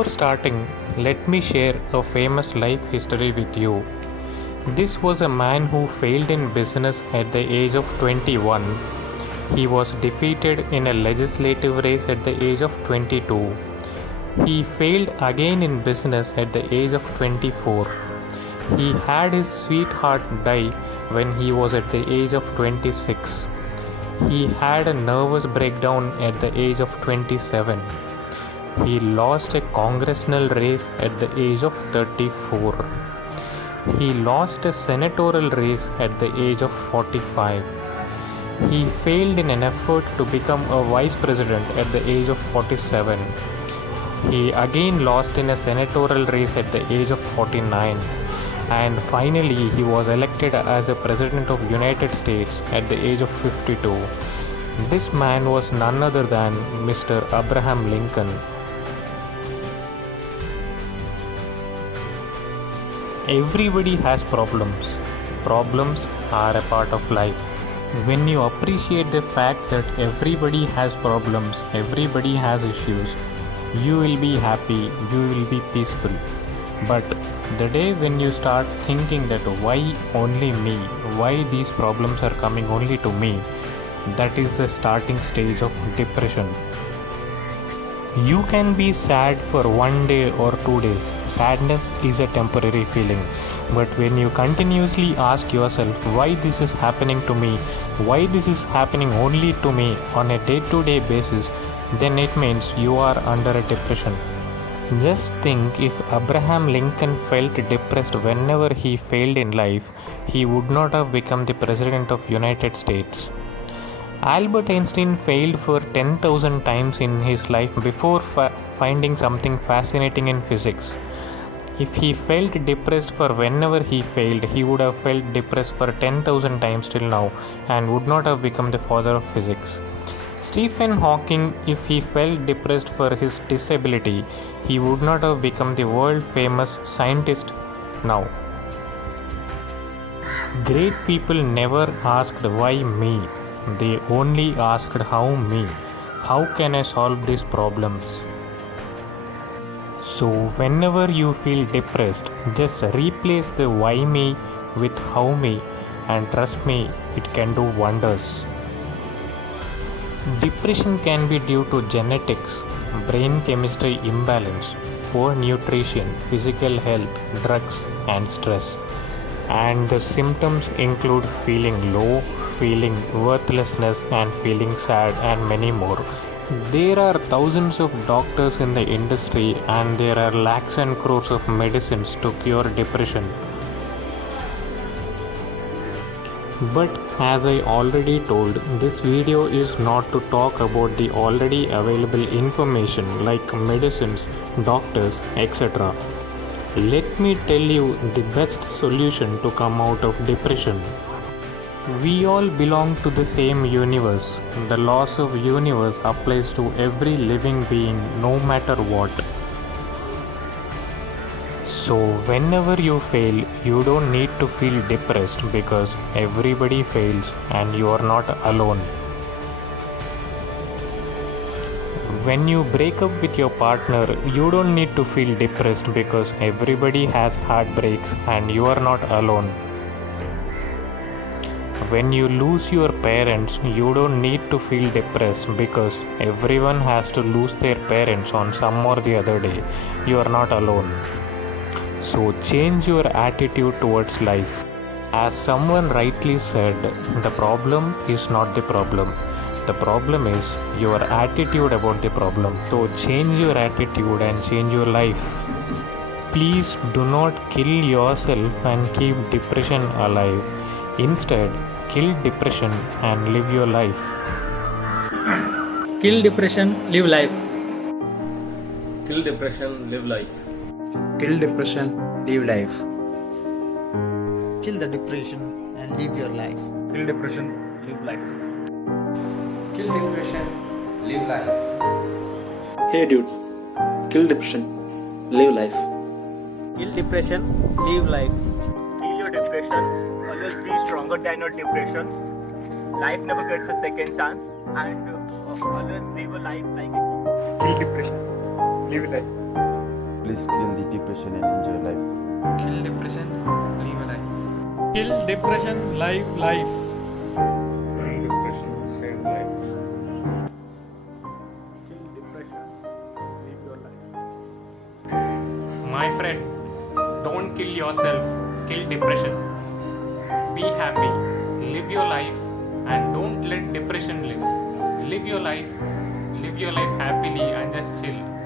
Before starting, let me share a famous life history with you. This was a man who failed in business at the age of 21. He was defeated in a legislative race at the age of 22. He failed again in business at the age of 24. He had his sweetheart die when he was at the age of 26. He had a nervous breakdown at the age of 27. He lost a congressional race at the age of 34. He lost a senatorial race at the age of 45. He failed in an effort to become a vice president at the age of 47. He again lost in a senatorial race at the age of 49. And finally he was elected as a president of United States at the age of 52. This man was none other than Mr. Abraham Lincoln. Everybody has problems. Problems are a part of life. When you appreciate the fact that everybody has problems, everybody has issues, you will be happy, you will be peaceful. But the day when you start thinking that why only me, why these problems are coming only to me, that is the starting stage of depression. You can be sad for 1 day or 2 days. Sadness is a temporary feeling. But when you continuously ask yourself why this is happening to me, why this is happening only to me on a day-to-day basis, then it means you are under a depression. Just think, if Abraham Lincoln felt depressed whenever he failed in life, he would not have become the President of United States. Albert Einstein failed for 10,000 times in his life before finding something fascinating in physics. If he felt depressed for whenever he failed, he would have felt depressed for 10,000 times till now and would not have become the father of physics. Stephen Hawking, if he felt depressed for his disability, he would not have become the world famous scientist now. Great people never asked why me. They only asked how me. How can I solve these problems? So whenever you feel depressed, just replace the why me with how me, and trust me, it can do wonders. Depression can be due to genetics, brain chemistry imbalance, poor nutrition, physical health, drugs, and stress. And the symptoms include feeling low, feeling worthlessness, and feeling sad, and many more. There are thousands of doctors in the industry, and there are lakhs and crores of medicines to cure depression. But as I already told, this video is not to talk about the already available information like medicines, doctors, etc. Let me tell you the best solution to come out of depression. We all belong to the same universe. The laws of universe applies to every living being, no matter what. So whenever you fail, you don't need to feel depressed because everybody fails and you are not alone. When you break up with your partner, you don't need to feel depressed because everybody has heartbreaks and you are not alone. When you lose your parents, you don't need to feel depressed because everyone has to lose their parents on some or the other day. You are not alone. So change your attitude towards life. As someone rightly said, the problem is not the problem. The problem is your attitude about the problem. So change your attitude and change your life. Please do not kill yourself and keep depression alive. Instead, kill depression and live your life. Kill depression, live life. Kill depression, live life. Kill depression, live life. Kill the depression and live your life. Kill depression, live life. Kill depression, live life. Hey dude, kill depression, live life. Kill depression, live life. Kill your depression, always be stronger than your depression. Life never gets a second chance, and always live a life like a king. Kill depression, live life. please kill the depression and enjoy life. Kill depression, live a life. Kill depression, live life. My friend, don't kill yourself, kill depression. Be happy, live your life, and don't let depression live. Live your life happily and just chill.